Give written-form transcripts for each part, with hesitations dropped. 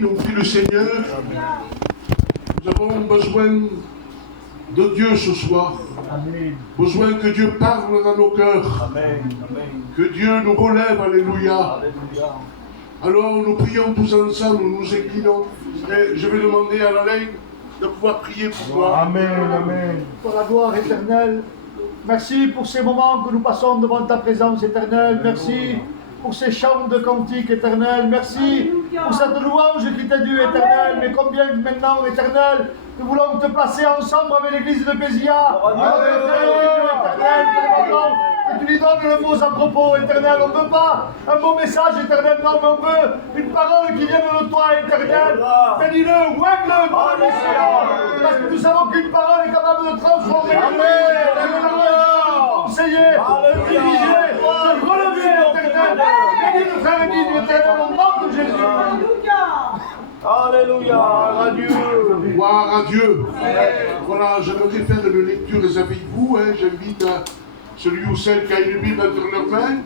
nous prie le Seigneur. Nous avons besoin de Dieu ce soir. Amen. Besoin que Dieu parle dans nos cœurs. Amen. Amen. Que Dieu nous relève. Alléluia. Alléluia. Alors nous prions tous ensemble, nous nous inclinons. Et je vais demander à Alain de pouvoir prier pour toi. Amen. Amen. Pour la gloire éternelle, merci pour ces moments que nous passons devant ta présence éternelle. Merci pour ces chants de cantiques éternels. Merci pour cette louange qui t'est due éternelle. Mais combien maintenant, éternel, nous voulons te placer ensemble avec l'église de Bézia. Et tu lui donnes le mot à propos éternel. On ne veut pas un beau message éternel, non, mais on veut une parole qui vienne de toi éternel. Bénis-le, ouègue-le, nom de Seigneur. Parce que nous savons qu'une parole est capable de transformer. Conseiller, de diriger, de relever éternel. Bénis le frère et digne éternel au nom de Jésus. Alléluia. Gloire à Dieu. Gloire à Dieu. Voilà, j'aimerais faire une lecture avec vous. J'invite celui ou celle qui a une Bible entre leurs mains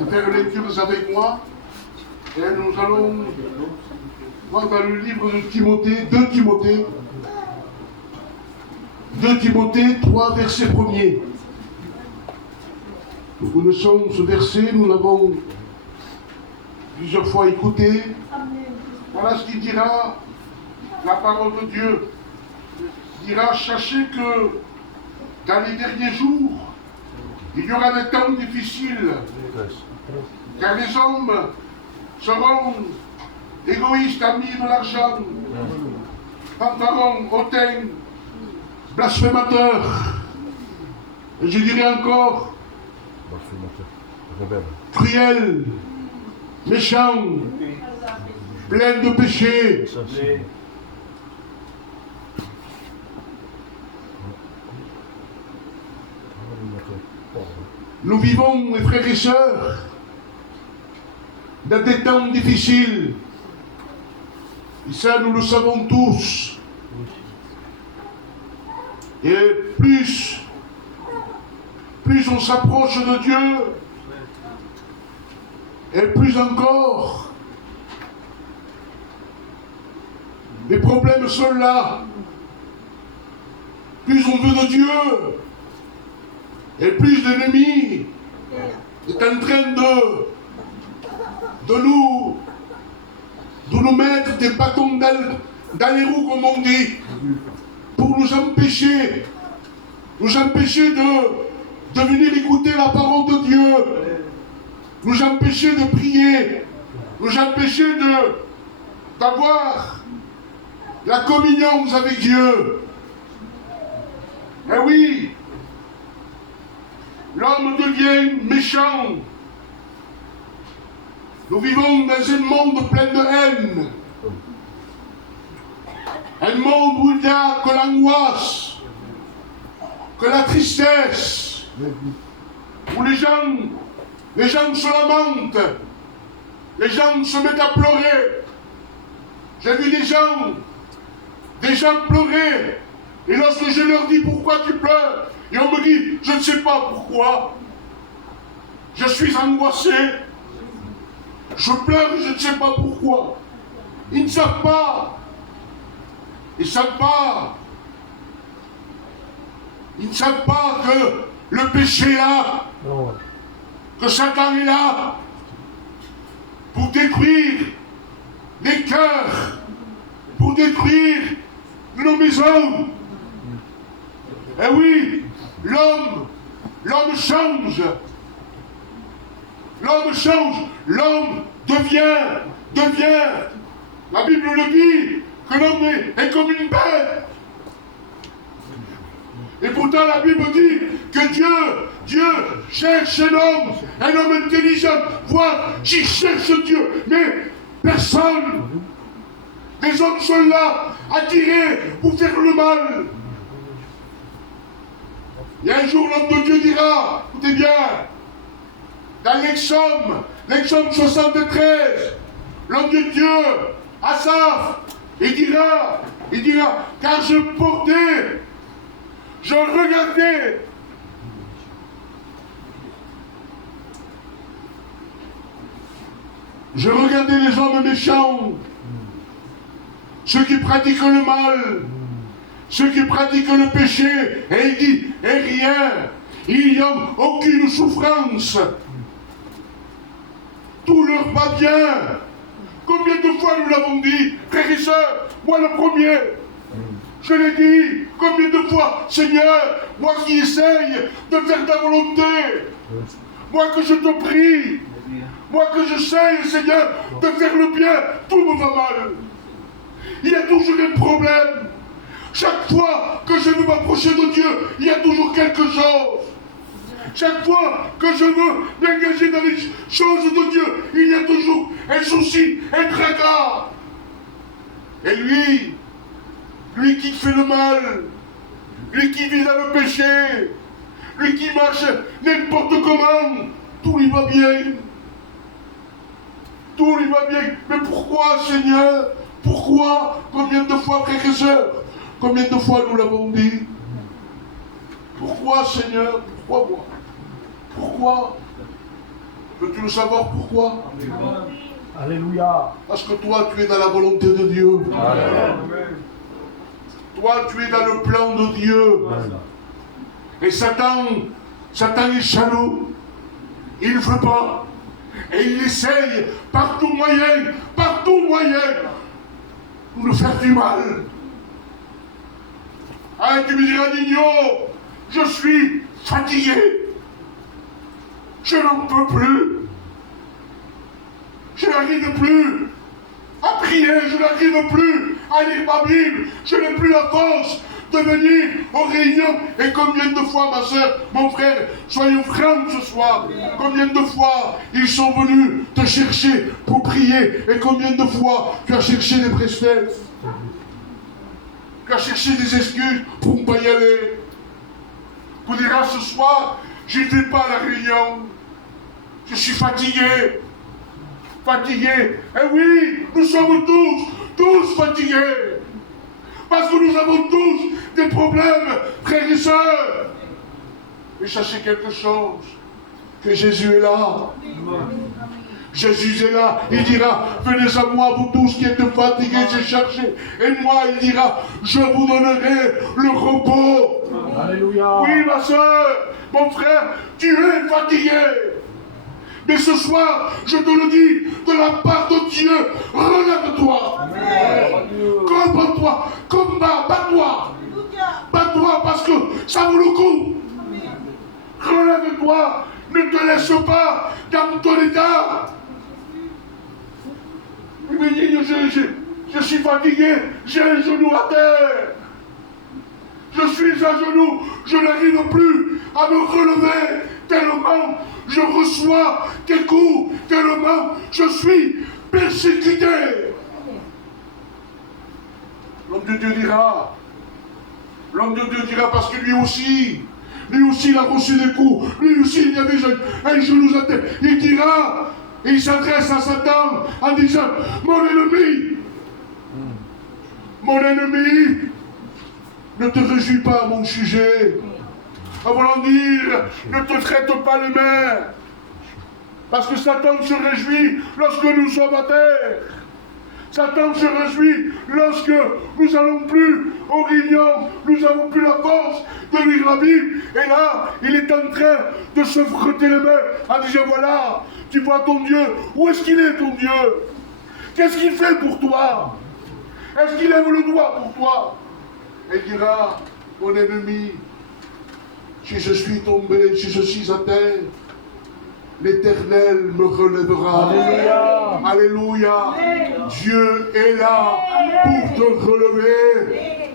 de faire une lecture avec moi. Et nous allons voir dans le livre de Timothée, 2 Timothée 3, verset 1er. Nous connaissons ce verset, nous l'avons plusieurs fois écouté. Voilà ce qu'il dira, la parole de Dieu. Il dira, sachez que dans les derniers jours, il y aura des temps difficiles, car les hommes seront égoïstes, amis de l'argent, fanfarons, hautains, blasphémateurs, et je dirais encore, cruels, méchants, pleins de péchés. Nous vivons, mes frères et sœurs, dans des temps difficiles. Et ça, nous le savons tous. Et plus on s'approche de Dieu, et plus encore, les problèmes sont là. Plus on veut de Dieu, et plus l'ennemi est en train de nous mettre des bâtons dans les roues, comme on dit, pour nous empêcher de venir écouter la parole de Dieu, nous empêcher de prier, nous empêcher d'avoir la communion avec Dieu. Eh oui, l'homme devient méchant. Nous vivons dans un monde plein de haine. Un monde où il n'y a que l'angoisse, que la tristesse, où les gens se lamentent, les gens se mettent à pleurer. J'ai vu des gens pleurer. Et lorsque je leur dis pourquoi tu pleures, et on me dit, je ne sais pas pourquoi. Je suis angoissé. Je pleure, je ne sais pas pourquoi. Ils ne savent pas. Ils ne savent pas. Ils ne savent pas que le péché est là. Que Satan est là. Pour détruire les cœurs. Pour détruire nos maisons. Eh oui, l'homme change. L'homme change. L'homme devient. La Bible le dit, que l'homme est comme une bête. Et pourtant la Bible dit que Dieu cherche un homme intelligent, voire qui cherche Dieu. Mais personne. Les hommes sont là, attirés pour faire le mal. Et un jour, l'homme de Dieu dira, écoutez bien, dans l'Exode 73, l'homme de Dieu, Asaph, il dira, car je regardais les hommes méchants ceux qui pratiquent le mal, ceux qui pratiquent le péché, et il dit, et rien, il n'y a aucune souffrance. Tout leur va bien. Combien de fois nous l'avons dit, frères et sœurs, moi le premier, je l'ai dit, combien de fois, Seigneur, moi qui essaye de faire ta volonté, moi que je te prie, moi que j'essaye, Seigneur, de faire le bien, tout me va mal. Il y a toujours des problèmes. Chaque fois que je veux m'approcher de Dieu, il y a toujours quelque chose. Chaque fois que je veux m'engager dans les choses de Dieu, il y a toujours un souci, un tracas. Et lui qui fait le mal, lui qui vit dans le péché, lui qui marche n'importe comment, tout lui va bien. Tout lui va bien. Mais pourquoi, Seigneur? Pourquoi? Combien de fois, frères et sœurs? Combien de fois nous l'avons dit? Pourquoi, Seigneur? Pourquoi moi? Pourquoi? Veux-tu le savoir pourquoi? Alléluia. Parce que toi, tu es dans la volonté de Dieu. Amen. Toi, tu es dans le plan de Dieu. Et Satan est jaloux. Il ne veut pas. Et il essaye par tout moyen, pour nous faire du mal. Ah, tu me diras, Nino, je suis fatigué. Je n'en peux plus. Je n'arrive plus à prier, je n'arrive plus à lire ma Bible. Je n'ai plus la force de venir aux réunions. Et combien de fois, ma soeur, mon frère, soyons francs ce soir, combien de fois ils sont venus te chercher pour prier, et combien de fois tu as cherché des prestataires, tu as cherché des excuses pour ne pas y aller, pour dire, ah, ce soir, je ne vais pas à la réunion, je suis fatigué. Fatigués. Eh oui, nous sommes tous fatigués. Parce que nous avons tous des problèmes, frères et sœurs. Et sachez quelque chose, que Jésus est là. Jésus est là. Il dira, venez à moi, vous tous qui êtes fatigués et chargés. Et moi, il dira, je vous donnerai le repos. Alléluia. Oui, ma soeur, mon frère, tu es fatigué. Mais ce soir, je te le dis, de la part de Dieu, relève-toi. Combat-toi, bats-toi. Bats-toi parce que ça vaut le coup. Relève-toi, ne te laisse pas dans ton état. Il me dit, je suis fatigué, j'ai un genou à terre. Je suis à genoux, je n'arrive plus à me relever tellement je reçois des coups, tellement je suis persécuté. L'homme de Dieu dira, parce que lui aussi, il a reçu des coups, lui aussi il y avait un genou à terre. Il dira, et il s'adresse à Satan en disant, mon ennemi, ne te réjouis pas à mon sujet. En voulant dire, ne te traite pas les mains. Parce que Satan se réjouit lorsque nous sommes à terre. Satan se réjouit lorsque nous n'allons plus aux réunions, nous n'avons plus la force de lire la Bible. Et là, il est en train de se frotter les mains en disant, voilà, tu vois ton Dieu, où est-ce qu'il est ton Dieu? Qu'est-ce qu'il fait pour toi? Est-ce qu'il lève le doigt pour toi? Et il dira, mon ennemi, si je suis tombé, si je suis à terre, l'Éternel me relèvera. Alléluia. Alléluia. Dieu est là pour te relever.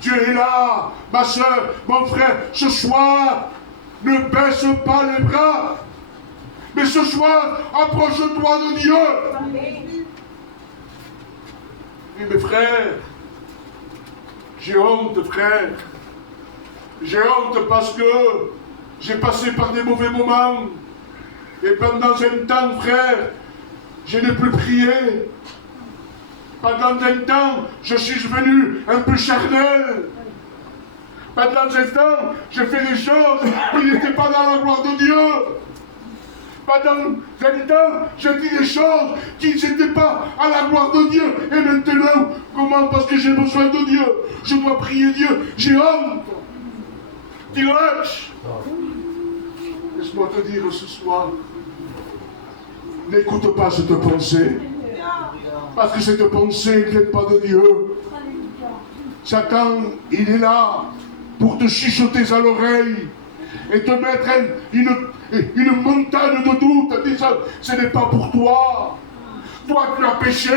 Dieu est là, ma soeur, mon frère. Ce soir, ne baisse pas les bras. Mais ce soir, approche-toi de Dieu. Oui, mes frères, j'ai honte, frère. J'ai honte parce que j'ai passé par des mauvais moments. Et pendant un temps, frère, je n'ai plus prié. Pendant un temps, je suis devenu un peu charnel. Pendant un temps, j'ai fait des choses qui n'étaient pas dans la gloire de Dieu. Pendant un temps, j'ai dit des choses qui n'étaient pas à la gloire de Dieu. Et maintenant, comme moment parce que j'ai besoin de Dieu. Je dois prier Dieu. J'ai honte. Dimanche. Laisse-moi te dire ce soir. N'écoute pas cette pensée. Parce que cette pensée ne vient pas de Dieu. Satan, il est là pour te chuchoter à l'oreille et te mettre une montagne de doute en disant ce n'est pas pour toi. Toi tu as péché.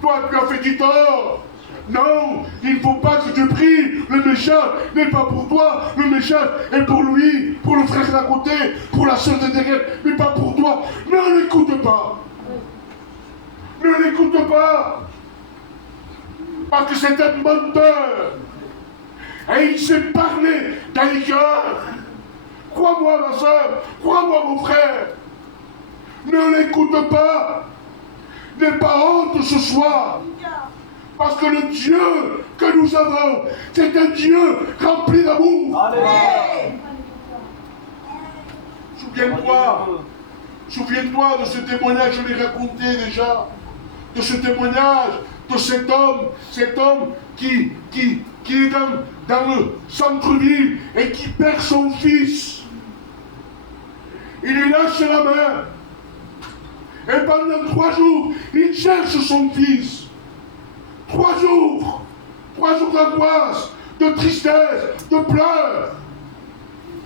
Toi tu as fait du tort. Non, il ne faut pas que tu pries. Le méchant n'est pas pour toi. Le méchant est pour lui, pour le frère d'à côté, pour la sœur de derrière, mais pas pour toi. Ne l'écoute pas. Ne l'écoute pas. Parce que c'est un menteur. Et il s'est parlé dans les cœurs. Crois-moi ma soeur, crois-moi mon frère. Ne l'écoute pas. N'aie pas honte ce soir. Parce que le Dieu que nous avons, c'est un Dieu rempli d'amour. Souviens-toi de ce témoignage, je l'ai raconté déjà, de ce témoignage de cet homme qui est dans le centre-ville et qui perd son fils. Il lui lâche la main. Et pendant 3 jours, il cherche son fils. 3 jours d'angoisse, de tristesse, de pleurs.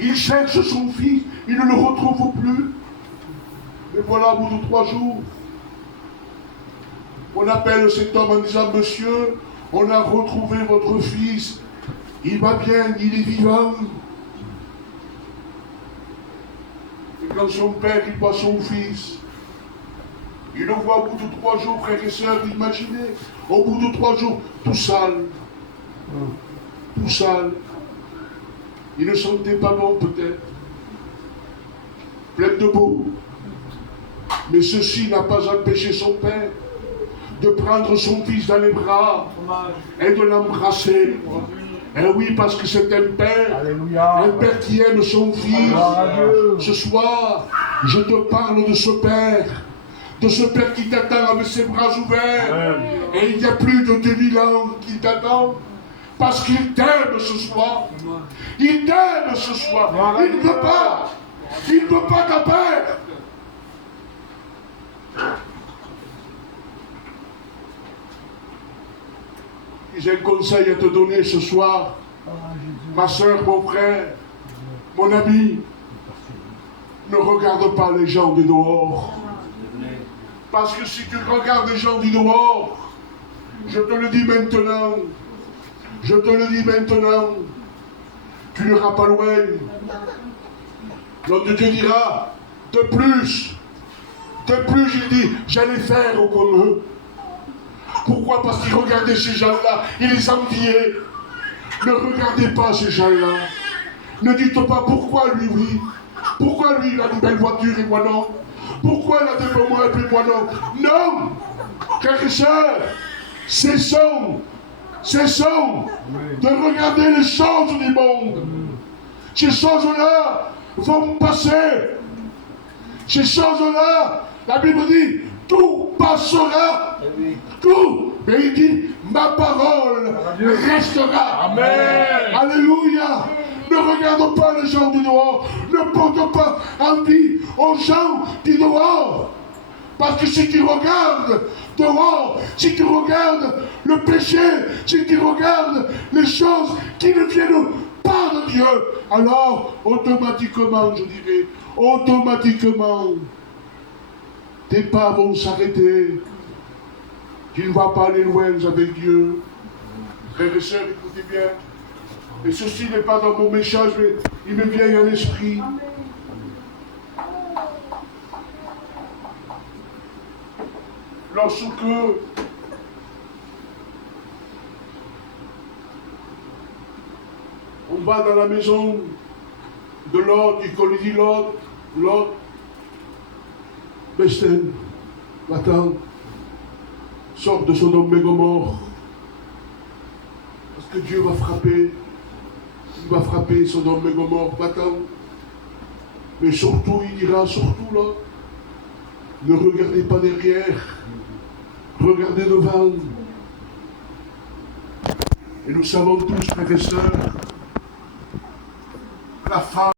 Il cherche son fils, il ne le retrouve plus. Et voilà, au bout de 3 jours, on appelle cet homme en disant, monsieur, on a retrouvé votre fils, il va bien, il est vivant. Et quand son père, il voit son fils, il le voit au bout de 3 jours, frères et sœurs, imaginez, au bout de 3 jours, tout sale. Tout sale. Il ne sentait pas bon peut-être. Plein de boue. Mais ceci n'a pas empêché son père de prendre son fils dans les bras et de l'embrasser. Et oui, parce que c'est un père. Alléluia. Un père qui aime son fils. Ce soir, je te parle de ce père. De ce père qui t'attend avec ses bras ouverts. Et il n'y a plus de 2000 ans qui t'attend. Parce qu'il t'aime ce soir. Il t'aime ce soir. Il ne veut pas. Il ne veut pas ta perte. J'ai un conseil à te donner ce soir. Ma soeur, mon frère, mon ami. Ne regarde pas les gens du dehors. Parce que si tu regardes les gens du dehors, je te le dis maintenant, tu n'iras pas loin. Donc Dieu dira, de plus, il dit, j'allais faire comme eux. Pourquoi? Parce qu'il regardait ces gens-là, il les enviait. Ne regardez pas ces gens-là. Ne dites pas pourquoi lui oui. Pourquoi lui il a une belle voiture et moi non? Pourquoi il a des moments et puis moi non? Non! Frères et sœurs, cessons de regarder les choses du monde. Ces choses-là vont passer. Ces choses-là, la Bible dit, tout passera. Tout. Mais il dit, ma parole restera. Amen. Alléluia. Ne regarde pas les gens du dehors. Ne porte pas envie aux gens du dehors. Parce que si tu regardes dehors, si tu regardes le péché, si tu regardes les choses qui ne viennent pas de Dieu, alors automatiquement, je dirais, tes pas vont s'arrêter. Tu ne vas pas aller loin avec Dieu. Frères et sœurs, écoutez bien. Et ceci n'est pas dans mon message, mais il me vient à l'esprit. Lorsque on va dans la maison de l'autre, et qu'on lui dit l'autre, Bestem, va-t'en, sors de Sodome et Gomorrhe. Parce que Dieu va frapper. Il va frapper Sodome et Gomorrhe, va-t'en. Mais surtout, il dira, surtout là, ne regardez pas derrière. Regardez devant. Et nous savons tous, frères et sœurs, que la femme